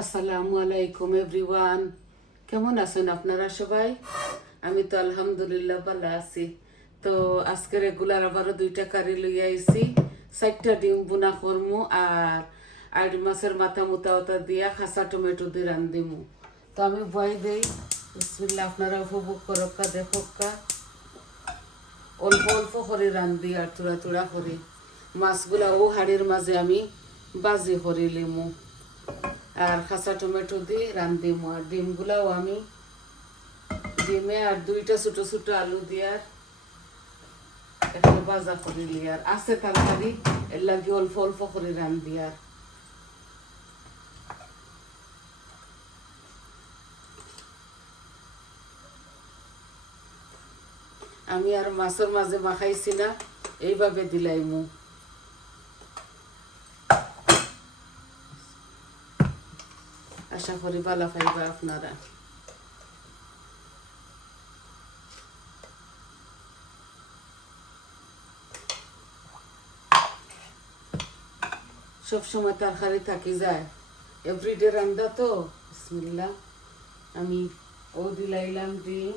আসসালামু আলাইকুম এভরিওয়ান, কেমন আছেন আপনারা সবাই? আমি তো আলহামদুলিল্লাহ ভালো আছি। তো আজকে রেগুলার আবারও 2টা কারি লইয়া আইছি। 4টা ডিম বুনা করমু আর আইড় মাছের মাথা মুতা ওটা দিয়া খাসা টমেটো দিয়ে রান্ধিমু। তো আমি ভয় দেই, বিসমিল্লাহ, আপনারা উপভোগ করক্কা দেখক্কা। অল্প অল্প করে রান্ধি আর তুড়া তুড়া করে মাছগুলা ও হাড়ির মাঝে আমি বাজি করে লিমু আর খাসা টমেটো দিয়ে রান্ধিমু। আর ডিমগুলাও আমি ডিমে আর 2টা ছোট ছোট আলু দিয়ার একটা ভাজা করে লিয়ার আছে তরকারি, এর লাগে অল্প অল্প করে রান্ধি। আর আমি আর মাছের মাঝে মাখাইছি না, এইভাবে দিলাইমু। আশা করি ভালো পাইবা আপনারা। সবসময় তরকারি থাকি যায়, এভরিডে রান্না তো। বিসমিল্লাহ, আমি ও দিলাইলাম ডিম,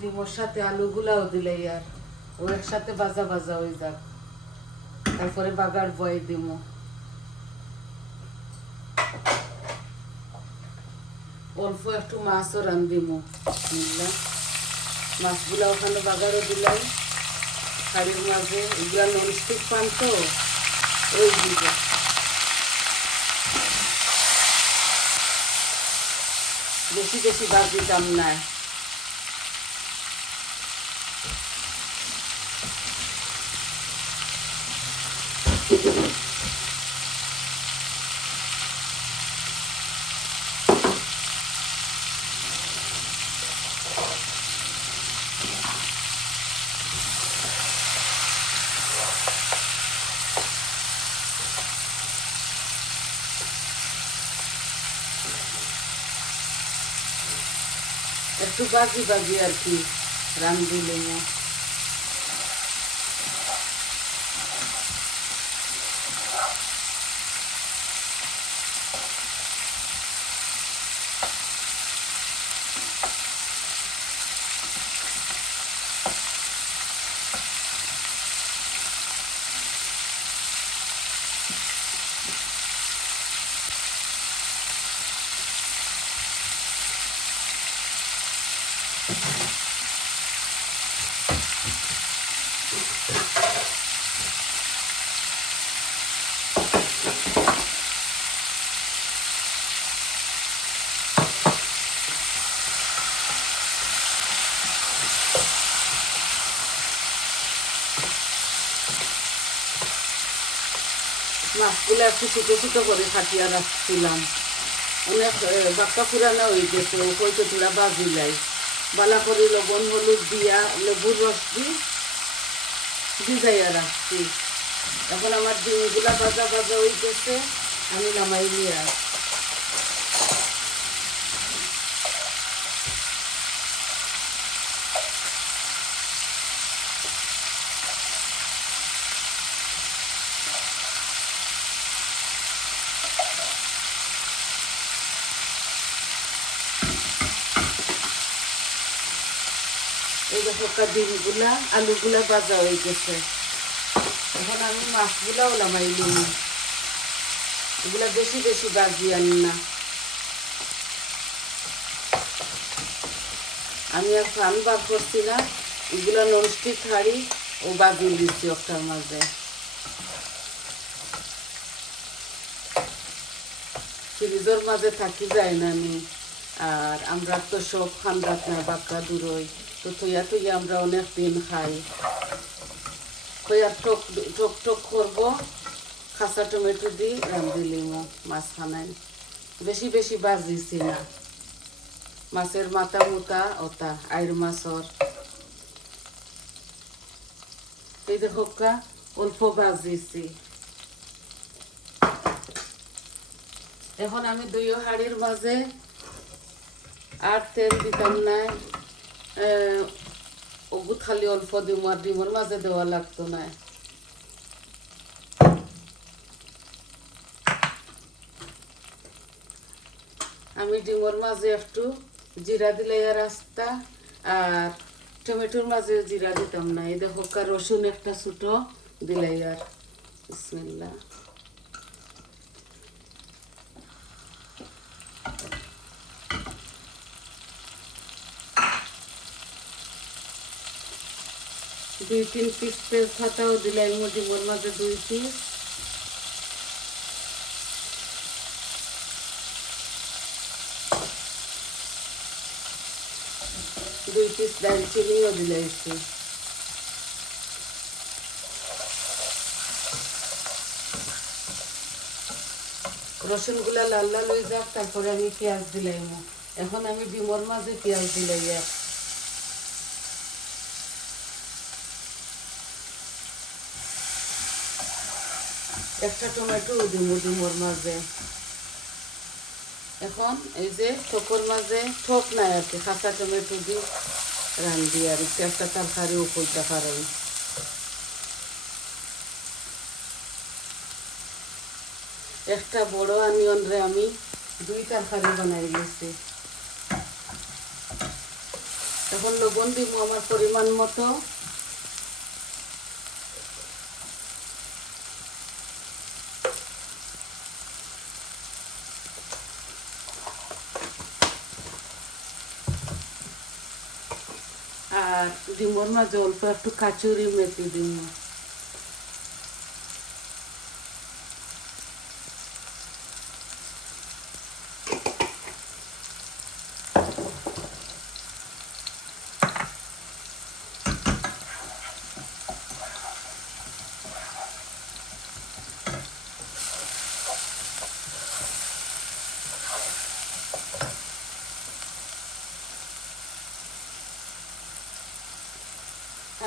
ডিমের সাথে আলুগুলাও দিলাই আর ও একসাথে ভাজা ভাজা হয়ে যাক, তারপরে বাগার বয়ে দিমু। অল্প একটু মাছও রান্ধিমু। বিসমিল্লাহ, মাছগুলা ওখানে বাগারও দিলাই হাড়ির মাঝে। এগুলা ননস্টিক পান তো, ওই দিব। বেশি বেশি ভাত দিতাম না। একটু বাজি বাজি আর কি রান্ধিলে। মাছগুলো একটু ছোটো ছোটো করে কাটিয়া রাখছিলাম, অনেক বাক্কা পুরানো হয়ে গেছে। হয়তো তোরা বাজি যায় বালা করে লবণ হলুদ দিয়া লেবুর রস ভিজাইয়া রাখছি। এখন আমার ডিমগুলা ভাজা ভাজা হয়ে গেছে, আমি নামাই নিয়ে আর এই দেখো ডিমগুলা আলুগুলা ভাজা হয়ে গেছে। এখন আমি মাছগুলাও নামাই নিই। এগুলা বেশি বেশি ভাজি আনি না, আমি আর ফান বার করছি না। এগুলা ননস্টিক হাঁড়ি ও বাজি দিচ্ছি একটার মাঝে। ফ্রিজের মাঝে থাকি যায় না নি, আর আমরা তো সব খান্দাত না, বাক্কা দূরই তো থইয়া থইয়া আমরা অনেক দিন খাই। থইয়া টক টক টক করবো, খাসা টমেটো দিয়ে রান্ধিলিমো মাছখানায়। বেশি বেশি বাজিছি না, মাছের মাথা মুতা ওটা আইর মাছর। এই দেখো অল্প বাজিছি। এখন আমি 2 হাঁড়ির মাঝে আর তেল দিতাম না, ওগুত খালি অল্প দিম আর ডিমের মাঝে দেওয়া লাগতো না। আমি ডিমর মাঝে একটু জিরা দিলাই আর আস্তা, আর টমেটোর মাঝে জিরা দিতাম না। এই দেখো রসুন একটা ছোটো দিলাই আর। বিসমিল্লাহ। দুই তিন পিস তেজপাতাও দিলাই ডিমর মাঝে, 2 পিস। দুই পিস দারচিনিও দিলাইছি। রসুনগুলা লাল লাল হয়ে যাক, তারপরে আমি পেঁয়াজ দিলাইম। এখন আমি ডিমর মাঝে পেঁয়াজ দিলাই আর। একটা টমেটো দিব ডিমর মাঝে। এখন এই যে ঠোকর মাঝে ঠোক নাই আর কি, কাঁচা টমেটো দিয়ে রান্ধি আর একটু একটা তরকারিও করতে পারেন। একটা বড় অনিয়ন রে আমি 2 তরকারি বানাই গেছি। এখন লবণ দিব আমার পরিমাণ মতো। আর ডিমর মাঝে অল্প একটু কাচুরি মেথি দিব।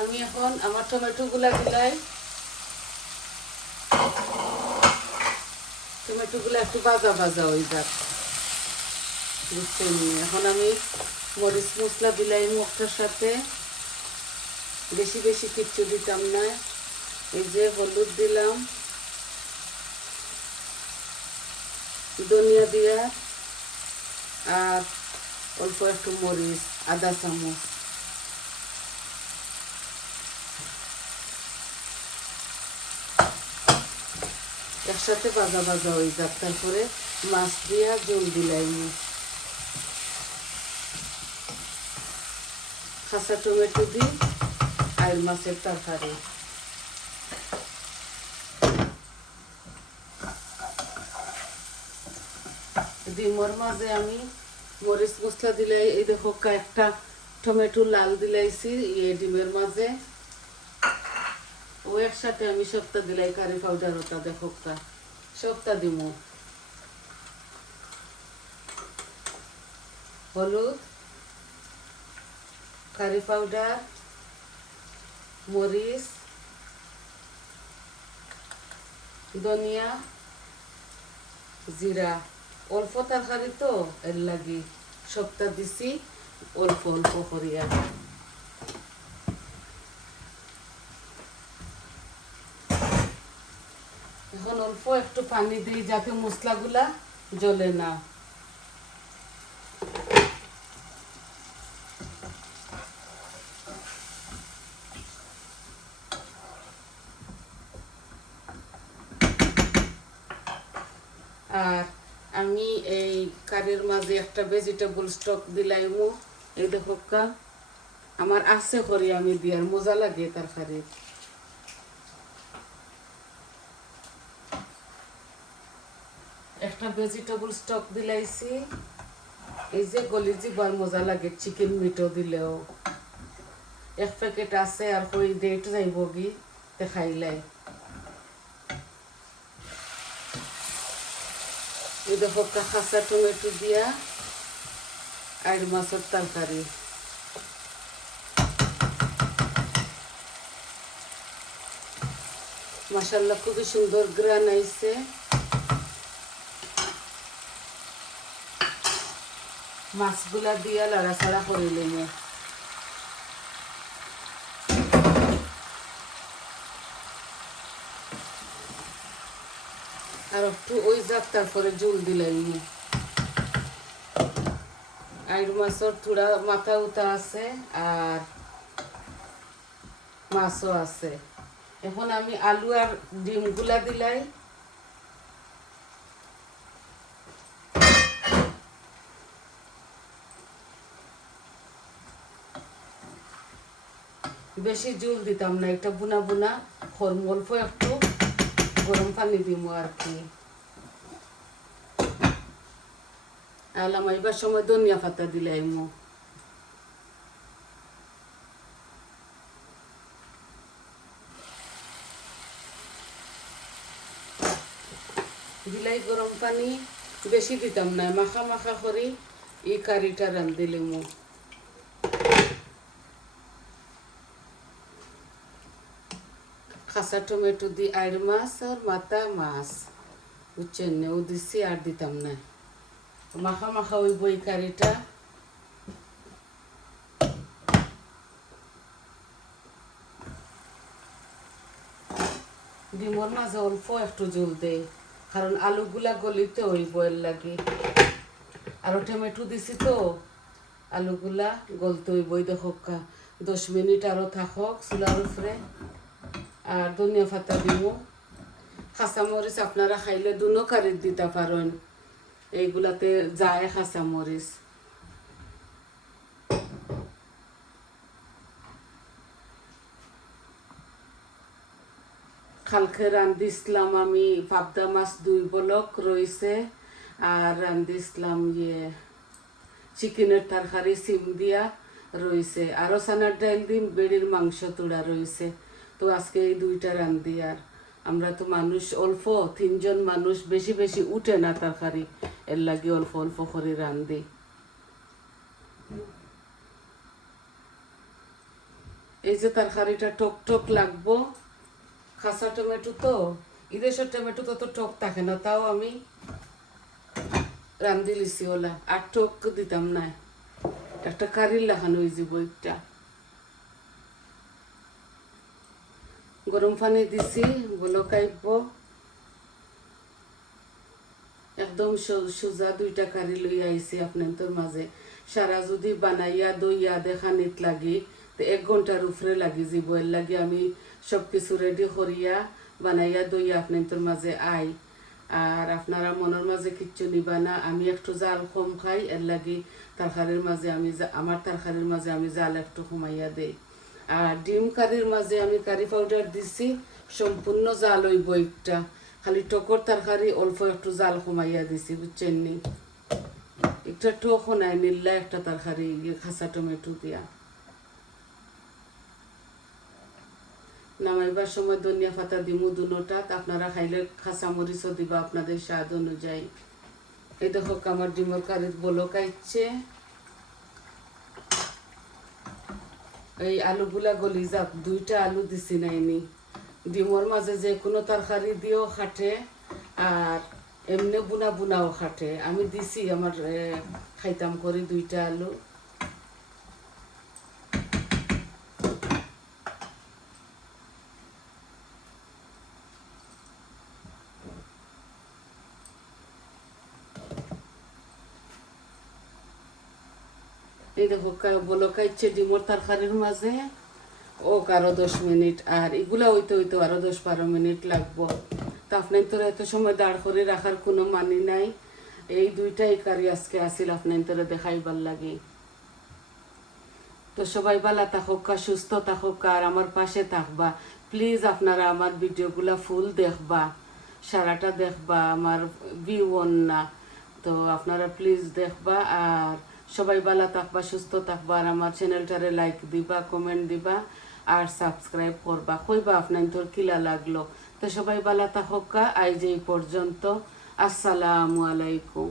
আমি এখন আমার টমেটোগুলা দিলাই। টমেটোগুলো একটু ভাজা ভাজা হয়ে যাক, বুঝছেন। এখন আমি মরিচ মশলা দিলাই মুখটার সাথে, বেশি বেশি কিচ্ছু দিতাম না। এই যে হলুদ দিলাম, ধনিয়া দিয়া, আর অল্প একটু মরিচ, আধা চামচ। একসাথে ভাজা ভাজা হয়ে যাক, তারপরে মাছ দিয়া জল দিলাই। কাঁচা টমেটো দিই আর মাছের তরকারি। ডিমর মাঝে আমি মরিচ মশলা দিলাই। এই দেখো একটা টমেটো লাল দিলাইছি ডিমের মাঝে। ও একসাথে আমি সবটা দিলাই, কারি পাউডার ওটা দেখো সবটা দিব। হলুদ, কারি পাউডার, মরিচ, ধনিয়া, জিরা। অল্প তরকারি তো এর লাগি সবটা দিছি অল্প অল্প করিয়া। এখন অল্প একটু পানি দিই যাতে মশলাগুলা জ্বলে না। আর আমি এই কারির মাঝে একটা ভেজিটেবল স্টক দিলাইমু। এই দেখো আমার আছে করি আমি দিয়ার মজা লাগে তরকারি। একটা ভেজিটেবল স্টক দিলাইছি। এই যে গলিজি বার মজা লাগে, চিকেন মিটও দিলেও। 1 প্যাকেট আছে, আর কই ডেট যাইব গি তে খাইলাই। এই দেখো কাঁচা টমেটো দিয়া আর মাছের তরকারি। মাশাআল্লাহ খুবই সুন্দর গ্রান আইছে। মাছগুলা দিয়া লাড়াচাড়া করে নিয়ে আর একটু ওই যাক, তারপরে জল দিলাই। আইড় মাছের থোড়া মাথা উতা আছে আর মাছও আছে। এখন আমি আলু আর ডিমগুলা দিলাই। বেশি জল দিতাম না, এটা বুনা বুনা অল্প একটু গরম পানি দিব আর কি। আলাম এবার সময় ধনিয়া পাতা দিলাইমু। দিলাই গরম পানি, বেশি দিতাম না, মাখা মাখা করি এই কারিটা রান্ধিলিমু। খাসা টমেটো দি আইড় মাছ আর মাথা মাছ বুঝছেন, ও দিছি আর দিতাম না, মাখা মাখা ওই বই কারিটা। ডিমর মাঝে অল্প একটু জল দেয়, কারণ আলুগুলা গলিতে ওই বয়ের লাগে। আরো টমেটো দিছি তো আলুগুলা গলতে ওই বই। দেখো 10 মিনিট আরো থাকক চুলার উপরে। আর ধনিয়া পাতা দিব, কাঁচামরিচ আপনারা খাইলে দুনো কারিত দিতে পারেন, এইগুলাতে যায় কাঁচামরিচ। কালকে রান্ধিছিলাম আমি পাবদা মাছ 2 বলক রয়েছে, আর রান্ধিছিলাম চিকেনের তরকারি সিম দিয়া রয়েছে, আরো চানার ডাইল দিন বেড়ির মাংস তোড়া রয়েছে। তো আজকে এই 2টা রান্ধি। আর আমরা তো মানুষ অল্প, 3 জন মানুষ, বেশি বেশি উঠে না তরকারি, এর লাগে অল্প অল্প করে রান্ধি। এই যে তরকারিটা টক টক লাগবো, কাঁচা টমেটো তো, ইদেশের টমেটো তত টক থাকে না, তাও আমি রান্ধি লিছি ওলা, আর টক দিতাম না, একটা কারির লাগানো হয়ে যাব। একটা গরম পানি দিছি, বলকাইব একদম সোজা 2টা কারি লই আইছি আপনাদের মাঝে। সারা যদি বানাইয়া দইয়া দেখানিত লাগি তো 1 ঘন্টার উপরে লাগি যাব, এর লাগে আমি সব কিছু রেডি করিয়া বানাইয়া দইয়া আপনাদের মাঝে আই। আর আপনারা মনের মাঝে কিচ্ছু নিবা না, আমি একটু জাল কম খাই, এর লাগে তরকারির মাঝে আমার তরকারির মাঝে আমি জাল একটু কমাইয়া দেই। আর ডিম কারির মাঝে আমি কারি পাউডার দিছি, সম্পূর্ণ জাল হইব একটা, খালি টকর তরকারি অল্প একটু জাল কমাইয়া দিছি, বুঝছেন নি। একটা টকও নাই, নিল্লা একটা তরকারি খাসা টমেটো দিয়া। নামাইবার সময় ধনিয়া পাতা দিমু দুনোটা, আপনারা খাইলে খাসা মরিচও দিবা আপনাদের স্বাদ অনুযায়ী। এই দেখো আমার ডিমের কারিত বলক আইছে, এই আলুগুলা গলি যাক, 2টা আলু দিছি নাইনি। ডিমর মাঝে যে কোনো তরকারি দিয়েও খাটে, আর এমনি বুনা বুনাও খাটে। আমি দিছি আমার খাইতাম করি 2টা আলু। এই দেখো বলকাইছে ডিমর তরকারির মাঝে, ও আরো 10 মিনিট, আর এগুলা হইতে হইতে আরো 10-12 মিনিট লাগবো। তো আপনার তো এত সময় দাঁড় করে রাখার কোনো মানি নাই। এই 2টাই কারি আজকে আসিল আপনার তোরে দেখাইবার লাগে। তো সবাই ভালো থাকুক, সুস্থ থাকুক, আর আমার পাশে থাকবা প্লিজ। আপনারা আমার ভিডিওগুলা ফুল দেখবা, সারাটা দেখবা, আমার ভিউ অন না। তো আপনারা প্লিজ দেখবা, আর সবাই ভালো থাকবা, সুস্থ থাকবা, আর আমার চ্যানেলটারে লাইক দিবা, কমেন্ট দিবা, আর সাবস্ক্রাইব করবা, কইবা আপনার তোর কিলা লাগলো। তো সবাই ভালো থাকুক, আজ এই পর্যন্ত। আসসালামু আলাইকুম।